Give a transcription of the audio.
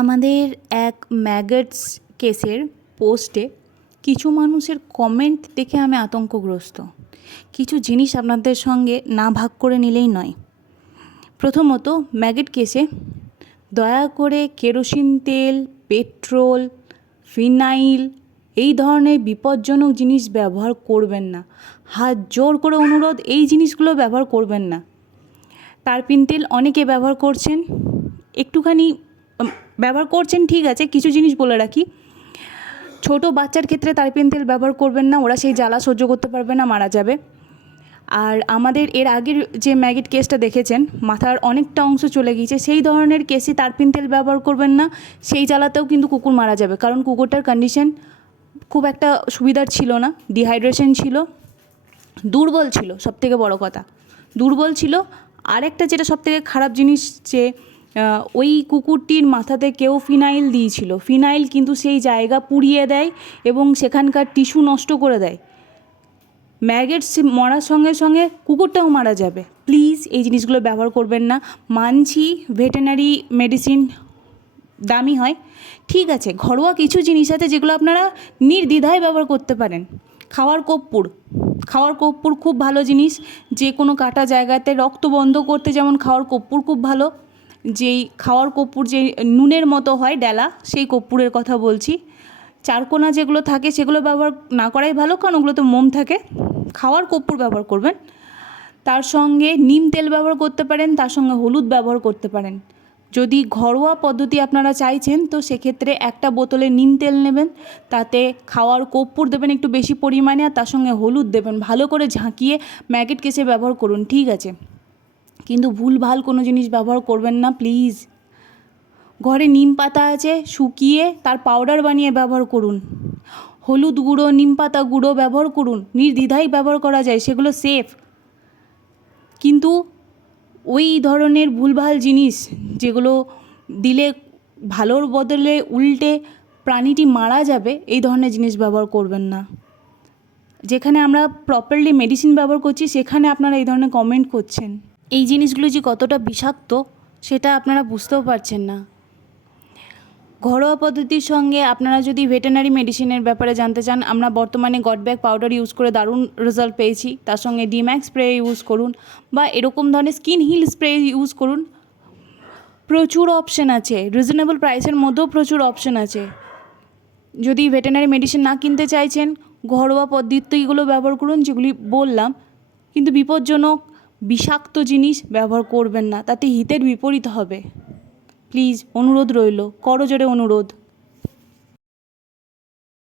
আমাদের এক ম্যাগটস কেসের পোস্টে কিছু মানুষের কমেন্ট দেখে আমি আতঙ্কগ্রস্ত। কিছু জিনিস আপনাদের সঙ্গে না ভাগ করে নিলেই নয়। প্রথমত, ম্যাগেট কেসে দয়া করে কেরোসিন তেল, পেট্রোল, ফিনাইল এই ধরনের বিপজ্জনক জিনিস ব্যবহার করবেন না। হাত জোর করে অনুরোধ, এই জিনিসগুলো ব্যবহার করবেন না। তারপিন তেল অনেকে ব্যবহার করছেন। একটুখানি ব্যবহার করছেন, ঠিক আছে, কিছু জিনিস বলে রাখি। ছোট বাচ্চার ক্ষেত্রে তারপিন তেল ব্যবহার করবেন না, ওরা সেই জ্বালা সহ্য করতে পারবে না, মারা যাবে। আর আমাদের এর আগের যে ম্যাগিট কেসটা দেখেছেন, মাথার অনেকটা অংশ চলে গিয়েছে, সেই ধরনের কেসে তারপিন তেল ব্যবহার করবেন না, সেই জ্বালাতেও কিন্তু কুকুর মারা যাবে। কারণ কুকুরটার কন্ডিশন খুব একটা সুবিধার ছিল না ডিহাইড্রেশন ছিল, দুর্বল ছিল, সবথেকে বড় কথা। দুর্বল ছিল, আরেকটা যেটা সবথেকে খারাপ জিনিস যে ওই কুকুরটির মাথাতে কেউ ফিনাইল দিয়েছিল। ফিনাইল কিন্তু সেই জায়গা পুড়িয়ে দেয় এবং সেখানকার টিস্যু নষ্ট করে দেয়। ম্যাগেটস মরার সঙ্গে সঙ্গে কুকুরটাও মারা যাবে। প্লিজ এই জিনিসগুলো ব্যবহার করবেন না। মানছি ভেটেনারি মেডিসিন দামি হয়। ঠিক আছে, ঘরোয়া কিছু জিনিস আছে যেগুলো আপনারা নির্দ্বিধায় ব্যবহার করতে পারেন। খাওয়ার কর্পূর। খাওয়ার কর্পূর খুব ভালো জিনিস। যে কোনো কাটা জায়গাতে রক্ত বন্ধ করতে যেমন খাওয়ার কর্পূর খুব ভালো। যেই খাওয়ার কর্পূর যে নুনের মতো হয় ডেলা, সেই কর্পূরের কথা বলছি। চারকোনা যেগুলো থাকে সেগুলো ব্যবহার না করাই ভালো, কারণ ওগুলোতে মোম থাকে। খাওয়ার কর্পূর ব্যবহার করবেন। তার সঙ্গে নিম তেল ব্যবহার করতে পারেন, তার সঙ্গে হলুদ ব্যবহার করতে পারেন। যদি ঘরোয়া পদ্ধতি আপনারা চাইছেন, তো সেক্ষেত্রে একটা বোতলে নিম তেল নেবেন, তাতে খাওয়ার কর্পূর দেবেন একটু বেশি পরিমাণে, আর তার সঙ্গে হলুদ দেবেন। ভালো করে ঝাঁকিয়ে ম্যাগেট কেসে ব্যবহার করুন, ঠিক আছে? কিন্তু ভুলভাল কোনো জিনিস ব্যবহার করবেন না প্লিজ ঘরে নিম পাতা আছে, শুকিয়ে তার পাউডার বানিয়ে ব্যবহার করুন। হলুদ গুঁড়ো, নিম পাতা গুঁড়ো ব্যবহার করুন। নির্দ্বিধায় ব্যবহার করা যায়, সেগুলো সেফ কিন্তু ওই ধরনের ভুলভাল জিনিস যেগুলো দিলে ভালোর বদলে উল্টে প্রাণীটি মারা যাবে, এই ধরনের জিনিস ব্যবহার করবেন না। যেখানে আমরা প্রপারলি মেডিসিন ব্যবহার করছি, সেখানে আপনারা এই ধরনের কমেন্ট করছেন। এই জিনিসগুলো যে কতটা বিষাক্ত, সেটা আপনারা বুঝতেও পারছেন না। ঘরোয়া পদ্ধতির সঙ্গে আপনারা যদি ভেটেনারি মেডিসিনের ব্যাপারে জানতে চান, আমরা বর্তমানে গড ব্যাগ পাউডার ইউজ করে দারুণ রেজাল্ট পেয়েছি। তার সঙ্গে ডিম্যাক্স স্প্রে ইউজ করুন বা এরকম ধরনের স্কিন হিল স্প্রে ইউজ করুন। প্রচুর অপশন আছে রিজনেবল প্রাইসের মধ্যেও প্রচুর অপশন আছে। যদি ভেটেনারি মেডিসিন না কিনতে চাইছেন, ঘরোয়া পদ্ধতিগুলো ব্যবহার করুন, যেগুলি বললাম, কিন্তু বিপজ্জনক বিষাক্ত জিনিস ব্যবহার করবেন না তাতে হিতের বিপরীত হবে। প্লিজ অনুরোধ রইল করজোরে অনুরোধ।